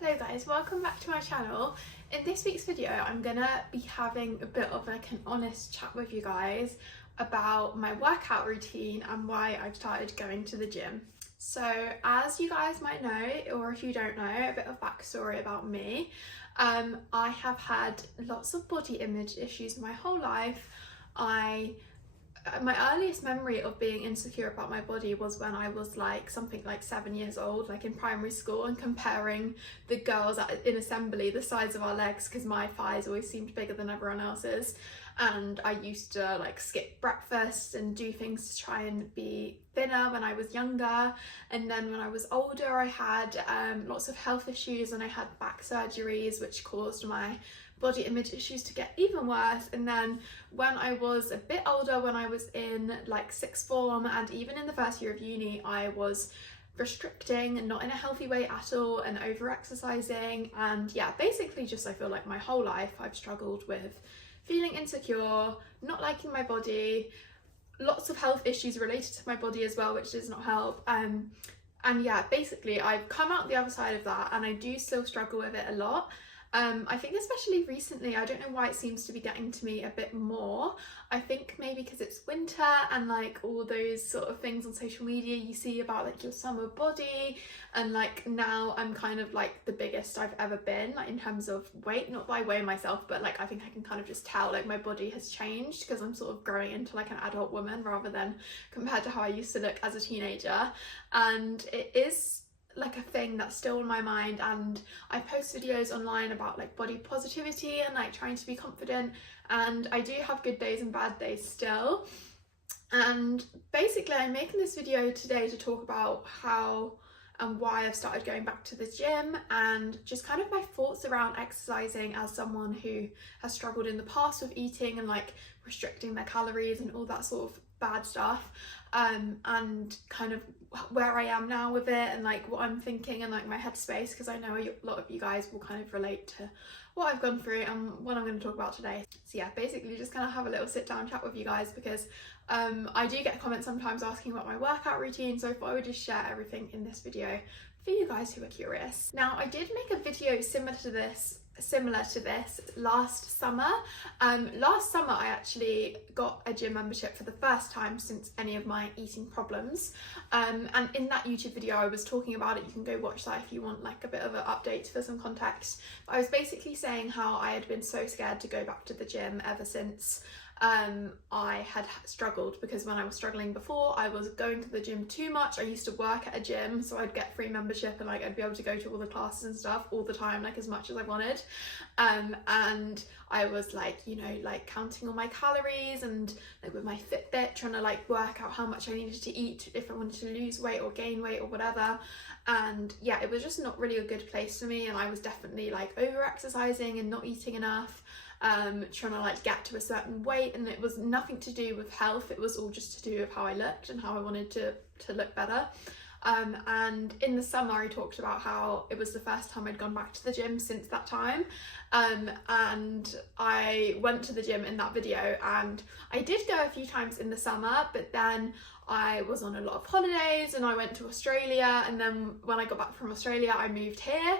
Hello guys, welcome back to my channel. In this week's video I'm gonna be having a bit of like an honest chat with you guys about my workout routine and why I've started going to the gym. So as you guys might know, or if you don't know, a bit of backstory about me. I have had lots of body image issues my whole life. My earliest memory of being insecure about my body was when I was like something like 7 years old, like in primary school, and comparing the girls in assembly, the size of our legs, because my thighs always seemed bigger than everyone else's. And I used to like skip breakfast and do things to try and be thinner when I was younger. And then when I was older I had lots of health issues, and I had back surgeries which caused my body image issues to get even worse. And then when I was a bit older, when I was in like sixth form and even in the first year of uni, I was restricting and not in a healthy way at all, and over exercising. And yeah, basically just I feel like my whole life I've struggled with feeling insecure, not liking my body, lots of health issues related to my body as well, which does not help. And yeah, basically I've come out the other side of that, and I do still struggle with it a lot. I think especially recently, I don't know why it seems to be getting to me a bit more. I think maybe because it's winter and like all those sort of things on social media you see about like your summer body, and like now I'm kind of like the biggest I've ever been, like in terms of weight, not by weighing myself, but like I think I can kind of just tell like my body has changed because I'm sort of growing into like an adult woman rather than compared to how I used to look as a teenager. And it is like a thing that's still in my mind, and I post videos online about like body positivity and like trying to be confident, and I do have good days and bad days still. And basically I'm making this video today to talk about how and why I've started going back to the gym, and just kind of my thoughts around exercising as someone who has struggled in the past with eating and like restricting their calories and all that sort of bad stuff, and kind of where I am now with it, and like what I'm thinking and like my headspace, because I know a lot of you guys will kind of relate to what I've gone through and what I'm going to talk about today. So yeah, basically just kind of have a little sit down chat with you guys, because I do get comments sometimes asking about my workout routine, so I thought I would just share everything in this video for you guys who are curious. Now I did make a video similar to this last summer. Last summer I actually got a gym membership for the first time since any of my eating problems, and in that YouTube video I was talking about it. You can go watch that if you want like a bit of an update for some context. But I was basically saying how I had been so scared to go back to the gym ever since I had struggled, because when I was struggling before I was going to the gym too much. I used to work at a gym, so I'd get free membership and like I'd be able to go to all the classes and stuff all the time, like as much as I wanted, and I was like, you know, like counting all my calories and like with my Fitbit trying to like work out how much I needed to eat if I wanted to lose weight or gain weight or whatever. And yeah, it was just not really a good place for me, and I was definitely like over exercising and not eating enough, trying to like get to a certain weight, and it was nothing to do with health. It was all just to do with how I looked and how I wanted to look better. And in the summer I talked about how it was the first time I'd gone back to the gym since that time, and I went to the gym in that video, and I did go a few times in the summer, but then I was on a lot of holidays and I went to Australia, and then when I got back from Australia I moved here,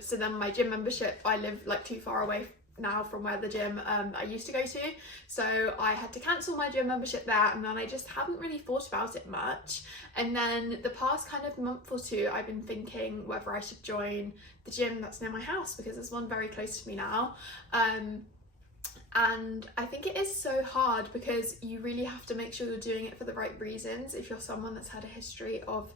so then my gym membership, I live like too far away now from where the gym I used to go to, so I had to cancel my gym membership there, and then I just hadn't really thought about it much. And then the past kind of month or two I've been thinking whether I should join the gym that's near my house, because there's one very close to me now, and I think it is so hard because you really have to make sure you're doing it for the right reasons if you're someone that's had a history of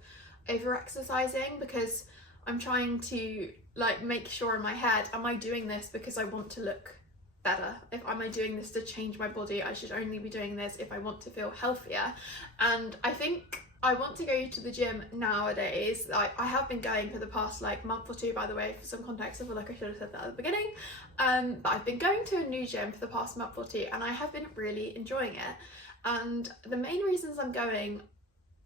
over exercising, because I'm trying to like make sure in my head, am I doing this because I want to look better? Am I doing this to change my body? I should only be doing this if I want to feel healthier. And I think I want to go to the gym nowadays. Like I have been going for the past like month or two, by the way, for some context. I feel like I should have said that at the beginning, but I've been going to a new gym for the past month or two, and I have been really enjoying it. And the main reasons I'm going,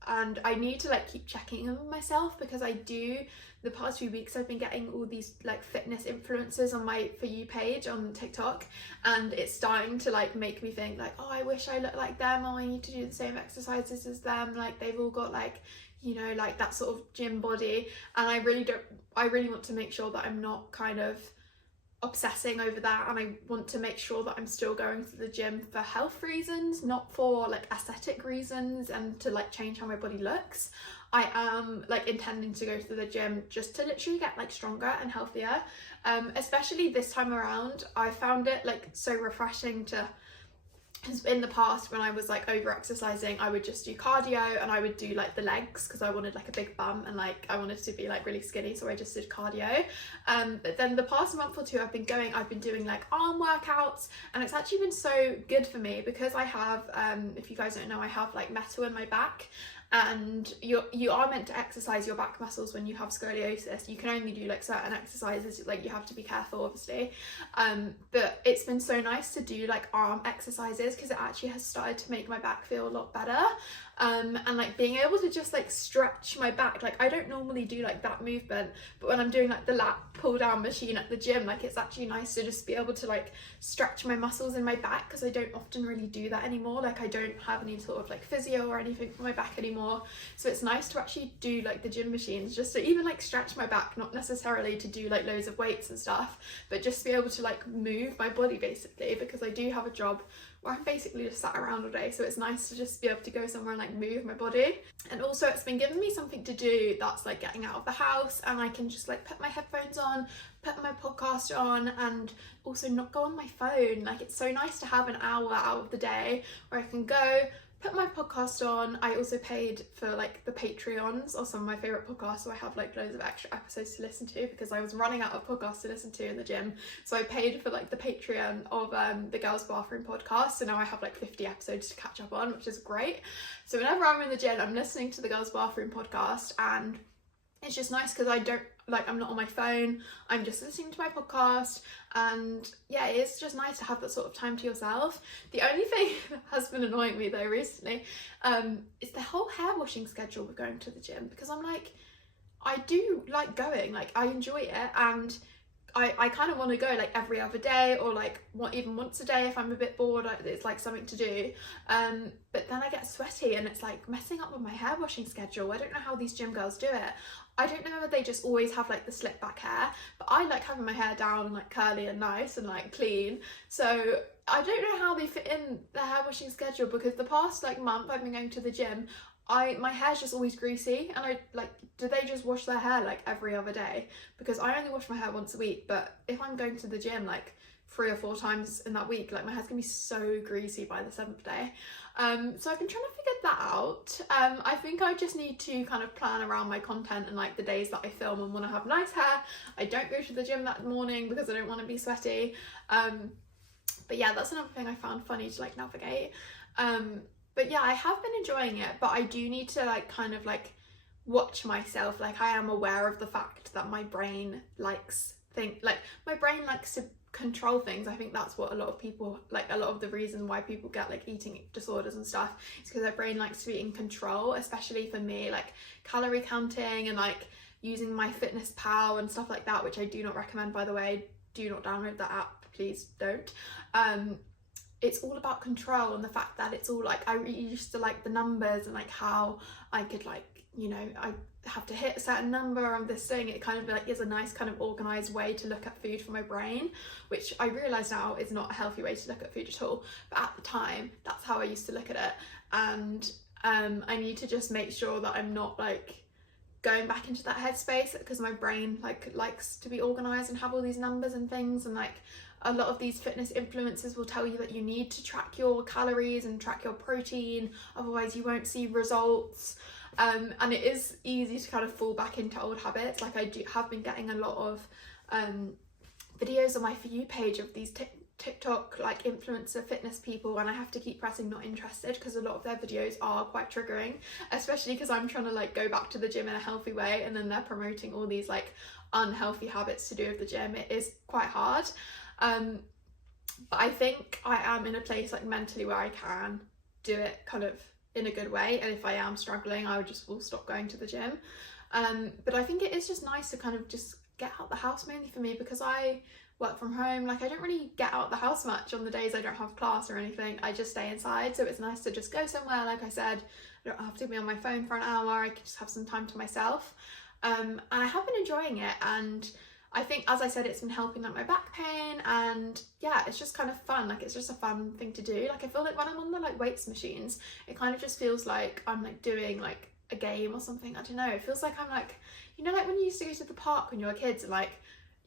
and I need to like keep checking in with myself, because I do, the past few weeks I've been getting all these like fitness influencers on my For You page on TikTok, and it's starting to like make me think like, oh, I wish I looked like them, or I need to do the same exercises as them, like they've all got like you know, like that sort of gym body, and I really want to make sure that I'm not kind of obsessing over that, and I want to make sure that I'm still going to the gym for health reasons, not for like aesthetic reasons and to like change how my body looks. I am like intending to go to the gym just to literally get like stronger and healthier. Especially this time around, I found it like so refreshing to, because in the past when I was like over exercising, I would just do cardio and I would do like the legs because I wanted like a big bum and like I wanted to be like really skinny, so I just did cardio. But then the past month or two I've been doing like arm workouts, and it's actually been so good for me because I have, if you guys don't know, I have like metal in my back, and you are meant to exercise your back muscles when you have scoliosis. You can only do like certain exercises, like you have to be careful obviously, but it's been so nice to do like arm exercises because it actually has started to make my back feel a lot better. And like being able to just like stretch my back, like I don't normally do like that movement, but when I'm doing like the lat pull down machine at the gym, like it's actually nice to just be able to like stretch my muscles in my back, because I don't often really do that anymore. Like I don't have any sort of like physio or anything for my back anymore, so it's nice to actually do like the gym machines just to even like stretch my back, not necessarily to do like loads of weights and stuff, but just be able to like move my body basically, because I do have a job where I'm basically just sat around all day, so it's nice to just be able to go somewhere and like move my body. And also it's been giving me something to do that's like getting out of the house, and I can just like put my headphones on, put my podcast on, and also not go on my phone. Like it's so nice to have an hour out of the day where I can go, put my podcast on. I also paid for like the Patreons of some of my favourite podcasts, so I have like loads of extra episodes to listen to because I was running out of podcasts to listen to in the gym. So I paid for like the Patreon of the Girls Bathroom podcast, so now I have like 50 episodes to catch up on, which is great. So whenever I'm in the gym, I'm listening to the Girls Bathroom podcast, and it's just nice because I'm not on my phone, I'm just listening to my podcast, and yeah, it's just nice to have that sort of time to yourself. The only thing that has been annoying me though recently is the whole hair washing schedule with going to the gym, because I'm like, I do like going, like I enjoy it, and I kind of want to go like every other day, or like even once a day if I'm a bit bored, it's like something to do, but then I get sweaty and it's like messing up with my hair washing schedule. I don't know how these gym girls do it. I don't know whether they just always have like the slick back hair, but I like having my hair down and like curly and nice and like clean, so I don't know how they fit in the hair washing schedule, because the past like month I've been going to the gym, my hair's just always greasy, and I like, do they just wash their hair like every other day? Because I only wash my hair once a week, but if I'm going to the gym like 3 or 4 times in that week, like my hair's gonna be so greasy by the 7th day. So I've been trying to figure that out. I think I just need to kind of plan around my content and like the days that I film and want to have nice hair. I don't go to the gym that morning because I don't want to be sweaty. But yeah, that's another thing I found funny to like navigate. But yeah, I have been enjoying it, but I do need to like kind of like watch myself. Like I am aware of the fact that my brain likes my brain likes to control things. I think that's what a lot of people, like a lot of the reason why people get like eating disorders and stuff, is because their brain likes to be in control, especially for me, like calorie counting and like using MyFitnessPal and stuff like that, which I do not recommend, by the way. Do not download that app, please don't. It's all about control, and the fact that it's all like, I used to like the numbers and like how I could like, you know, I have to hit a certain number on this thing. It kind of like is a nice kind of organized way to look at food for my brain, which I realise now is not a healthy way to look at food at all, but at the time that's how I used to look at it. And I need to just make sure that I'm not like going back into that headspace, because my brain like likes to be organized and have all these numbers and things, and like a lot of these fitness influencers will tell you that you need to track your calories and track your protein, otherwise you won't see results. And it is easy to kind of fall back into old habits. Like I have been getting a lot of videos on my For You page of these TikTok like influencer fitness people, and I have to keep pressing not interested because a lot of their videos are quite triggering, especially because I'm trying to like go back to the gym in a healthy way, and then they're promoting all these like unhealthy habits to do with the gym. It is quite hard, but I think I am in a place like mentally where I can do it kind of in a good way, and if I am struggling I will stop going to the gym. But I think it is just nice to kind of just get out the house, mainly for me because I work from home. Like I don't really get out the house much on the days I don't have class or anything. I just stay inside, so it's nice to just go somewhere, like I said, I don't have to be on my phone for an hour, I can just have some time to myself. And I have been enjoying it, and I think, as I said, it's been helping like my back pain, and yeah, it's just kind of fun. Like, it's just a fun thing to do. Like, I feel like when I'm on the like weights machines, it kind of just feels like I'm like doing like a game or something. I don't know, it feels like I'm like, you know, like when you used to go to the park when you were kids, and like,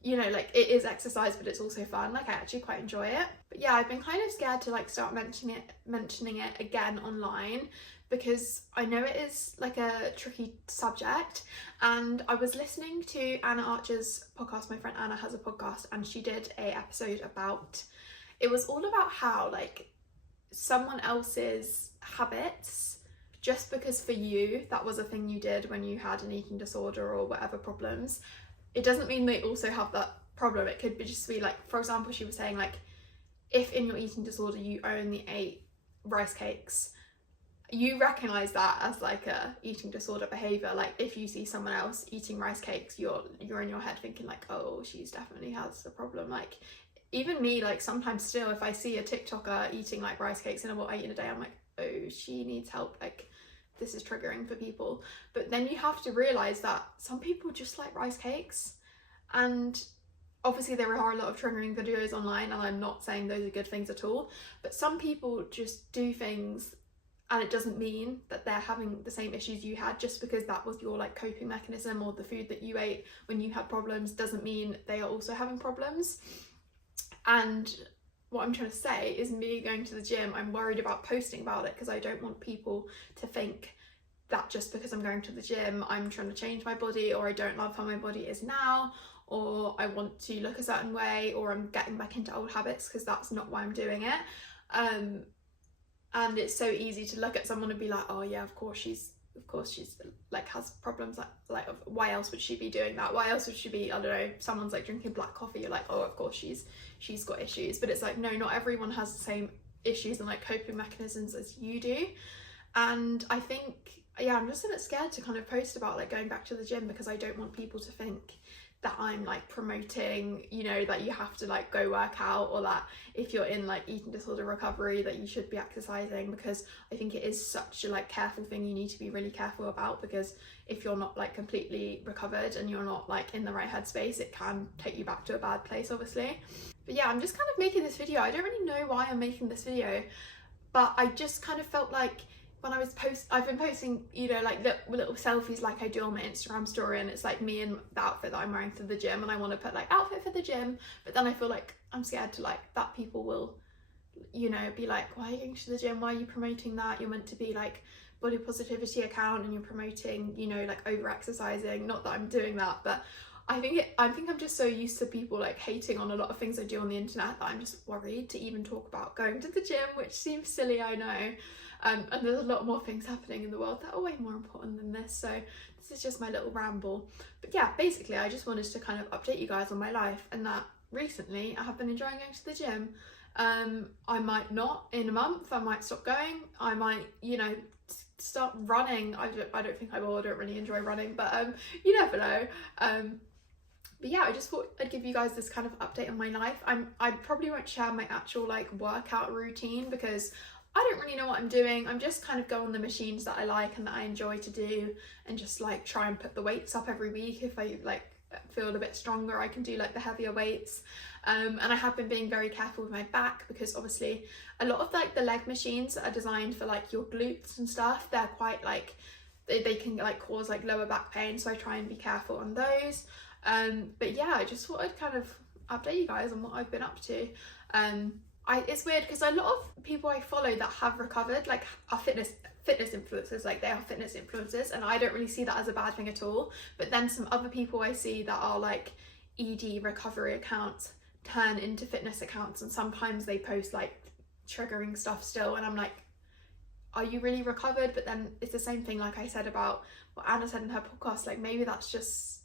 you know, like it is exercise but it's also fun. Like, I actually quite enjoy it. But yeah, I've been kind of scared to like start mentioning it again online, because I know it is like a tricky subject. And I was listening to Anna Archer's podcast. My friend Anna has a podcast, and she did a episode about, it was all about how like someone else's habits, just because for you that was a thing you did when you had an eating disorder or whatever problems, it doesn't mean they also have that problem. It could be just be like, for example, she was saying like, if in your eating disorder you only ate rice cakes, you recognize that as like a eating disorder behavior. Like, if you see someone else eating rice cakes, you're in your head thinking like, oh, she's definitely has a problem. Like, even me, like sometimes still, if I see a TikToker eating like rice cakes and what I eat in a day, I'm like, oh, she needs help. Like, this is triggering for people. But then you have to realize that some people just like rice cakes, and obviously there are a lot of triggering videos online, and I'm not saying those are good things at all, but some people just do things and it doesn't mean that they're having the same issues you had. Just because that was your like coping mechanism, or the food that you ate when you had problems, doesn't mean they are also having problems. And what I'm trying to say is, me going to the gym, I'm worried about posting about it, because I don't want people to think that just because I'm going to the gym I'm trying to change my body, or I don't love how my body is now, or I want to look a certain way, or I'm getting back into old habits, because that's not why I'm doing it. And it's so easy to look at someone and be like, oh yeah, of course she's like has problems, like why else would she be doing that? Why else would she be, I don't know, someone's like drinking black coffee, you're like, oh, of course she's got issues. But it's like, no, not everyone has the same issues and like coping mechanisms as you do. And I think, yeah, I'm just a bit scared to kind of post about like going back to the gym, because I don't want people to think that I'm like promoting, you know, that you have to like go work out, or that if you're in like eating disorder recovery that you should be exercising, because I think it is such a like careful thing you need to be really careful about, because if you're not like completely recovered and you're not like in the right headspace, it can take you back to a bad place, obviously. But yeah, I'm just kind of making this video. I don't really know why I'm making this video, but I just kind of felt like when I've been posting, you know, like the little selfies like I do on my Instagram story, and it's like me in the outfit that I'm wearing to the gym, and I want to put like outfit for the gym, but then I feel like I'm scared to like that people will, you know, be like, why are you going to the gym? Why are you promoting that? You're meant to be like body positivity account, and you're promoting, you know, like over exercising. Not that I'm doing that, but I think I'm just so used to people like hating on a lot of things I do on the internet that I'm just worried to even talk about going to the gym, which seems silly, I know. And there's a lot more things happening in the world that are way more important than this, so this is just my little ramble. But yeah, basically I just wanted to kind of update you guys on my life, and that recently I have been enjoying going to the gym. I might not in a month, I might stop going, I might, you know, start running. I don't think I will. I don't really enjoy running, but you never know. But yeah, I just thought I'd give you guys this kind of update on my life. I probably won't share my actual like workout routine, because I don't really know what I'm doing. I'm just kind of go on the machines that I like and that I enjoy to do, and just like try and put the weights up every week. If I like feel a bit stronger, I can do like the heavier weights. And I have been being very careful with my back, because obviously a lot of like the leg machines that are designed for like your glutes and stuff, they're quite like, they can like cause like lower back pain, so I try and be careful on those. But yeah, I just thought I'd kind of update you guys on what I've been up to. It's weird because a lot of people I follow that have recovered like are fitness influencers, like they are fitness influencers, and I don't really see that as a bad thing at all. But then some other people I see that are like ED recovery accounts turn into fitness accounts, and sometimes they post like triggering stuff still, and I'm like, are you really recovered? But then it's the same thing like I said about what Anna said in her podcast, like maybe that's just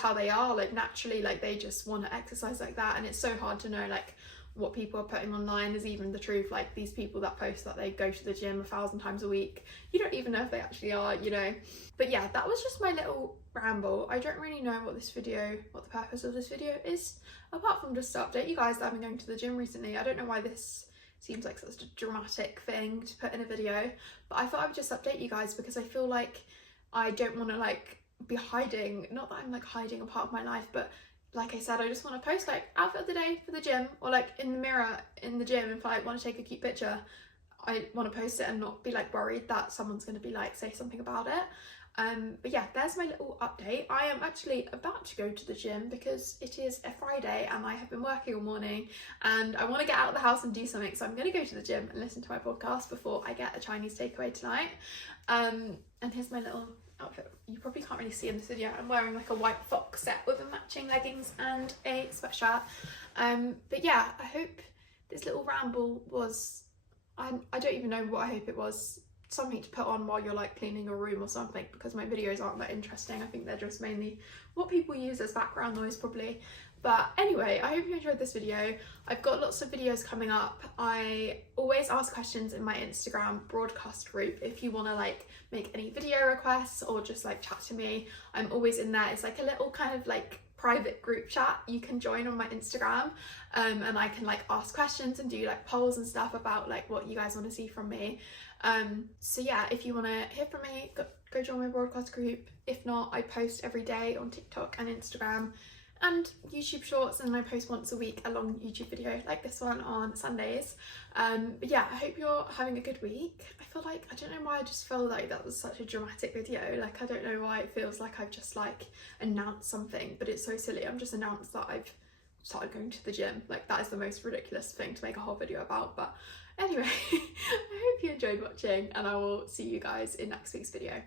how they are, like naturally, like they just want to exercise like that. And it's so hard to know like what people are putting online is even the truth. Like these people that post that they go to the gym 1,000 times a week, you don't even know if they actually are, you know. But yeah, that was just my little ramble. I don't really know what the purpose of this video is, apart from just to update you guys that I've been going to the gym recently. I don't know why this seems like such a dramatic thing to put in a video, but I thought I would just update you guys because I feel like I don't want to like be hiding, not that I'm like hiding a part of my life, but like I said, I just want to post like outfit of the day for the gym, or like in the mirror in the gym if I want to take a cute picture, I want to post it and not be like worried that someone's going to be like say something about it. But yeah, there's my little update. I am actually about to go to the gym because it is a Friday and I have been working all morning and I want to get out of the house and do something, so I'm going to go to the gym and listen to my podcast before I get a Chinese takeaway tonight. And here's my little outfit. You probably can't really see in this video. I'm wearing like a white fox set with a matching leggings and a sweatshirt. But yeah, I hope this little ramble was, I don't even know what I hope it was, something to put on while you're like cleaning your room or something, because my videos aren't that interesting. I think they're just mainly what people use as background noise probably. But anyway, I hope you enjoyed this video. I've got lots of videos coming up. I always ask questions in my Instagram broadcast group if you want to like make any video requests or just like chat to me. I'm always in there. It's like a little kind of like private group chat you can join on my Instagram, and I can like ask questions and do like polls and stuff about like what you guys want to see from me. So yeah, if you want to hear from me, go join my broadcast group. If not, I post every day on TikTok and Instagram and YouTube shorts, and I post once a week a long YouTube video like this one on Sundays. But yeah, I hope you're having a good week. I feel like, I don't know why I just feel like that was such a dramatic video. Like, I don't know why it feels like I've just like announced something, but it's so silly. I've just announced that I've started going to the gym. Like, that is the most ridiculous thing to make a whole video about. But anyway, I hope you enjoyed watching and I will see you guys in next week's video.